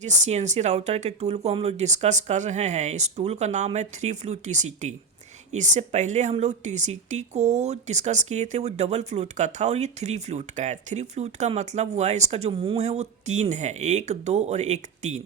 जिस CNC router के tool को हम लोग डिस्कस कर रहे हैं, इस टूल का नाम है 3फ्लूट टीसीटी। इससे पहले हम लोग टीसीटी को डिस्कस किए थे, वो डबल फ्लूट का था और ये 3फ्लूट का है। 3फ्लूट का मतलब हुआ इसका जो मुंह है वो 3 है, 1, 2 और 1, 3।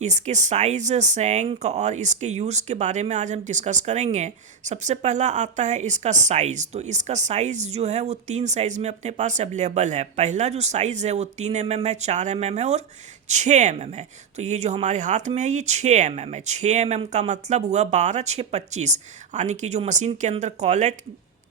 इसके साइज़, सैंक और इसके यूज़ के बारे में आज हम डिस्कस करेंगे। सबसे पहला आता है इसका साइज़। तो इसका साइज़ जो है वो 3 साइज़ में अपने पास अवेलेबल है। पहला जो साइज़ है वो 3 mm है, 4 mm है और 6 mm है। तो ये जो हमारे हाथ में है ये 6 mm है। 6 mm का मतलब हुआ 12, 6, 25, यानी कि जो मशीन के अंदर कॉलेट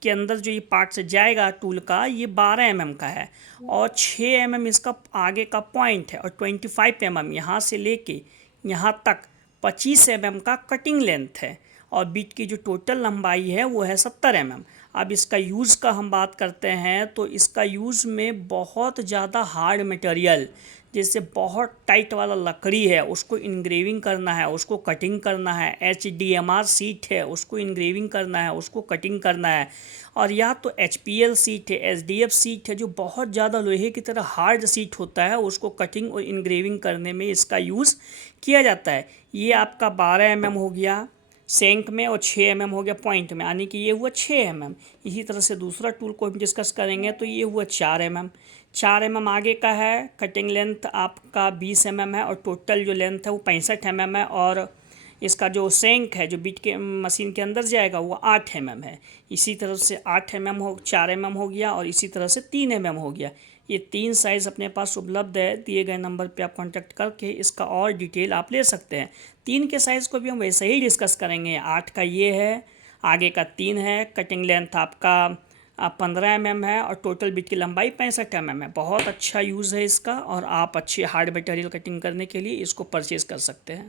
के अंदर जो ये पार्ट से जाएगा टूल का, ये 12 mm का है और 6 mm इसका आगे का पॉइंट है और 25 mm यहाँ से लेके यहाँ तक 25 mm का कटिंग लेंथ है और बिट की जो टोटल लंबाई है वो है 70 mm। अब इसका यूज़ का हम बात करते हैं तो इसका यूज़ में बहुत ज़्यादा हार्ड मटेरियल, जैसे बहुत टाइट वाला लकड़ी है उसको इंग्रेविंग करना है, उसको कटिंग करना है, HDMR सीट है उसको इंग्रेविंग करना है, उसको कटिंग करना है, और या तो HPL सीट है, SDF सीट है, जो बहुत ज़्यादा लोहे की तरह हार्ड सीट होता है, उसको कटिंग और इंग्रेविंग करने में इसका यूज़ किया जाता है। ये आपका 12 mm हो गया सेंक में और 6 mm हो गया पॉइंट में, यानी कि ये हुआ 6 mm। इसी तरह से दूसरा टूल को हम डिस्कस करेंगे तो ये हुआ 4 mm। 4 mm आगे का है, कटिंग लेंथ आपका 20 mm है और टोटल जो लेंथ है वो 65 mm है और इसका जो सेंक है जो बीट के मशीन के अंदर जाएगा वो 8 mm है। इसी तरह से 8 mm हो, 4 mm हो गया और इसी तरह से 3 mm हो गया। ये 3 साइज़ अपने पास उपलब्ध है। दिए गए नंबर पे आप कांटेक्ट करके इसका और डिटेल आप ले सकते हैं। 3 के साइज़ को भी हम वैसे ही डिस्कस करेंगे। 8 का ये है, आगे का 3 है, कटिंग लेंथ आपका 15 mm है और टोटल बिट की लंबाई 65 mm है। बहुत अच्छा यूज़ है इसका और आप अच्छी हार्ड मटेरियल कटिंग करने के लिए इसको परचेज़ कर सकते हैं।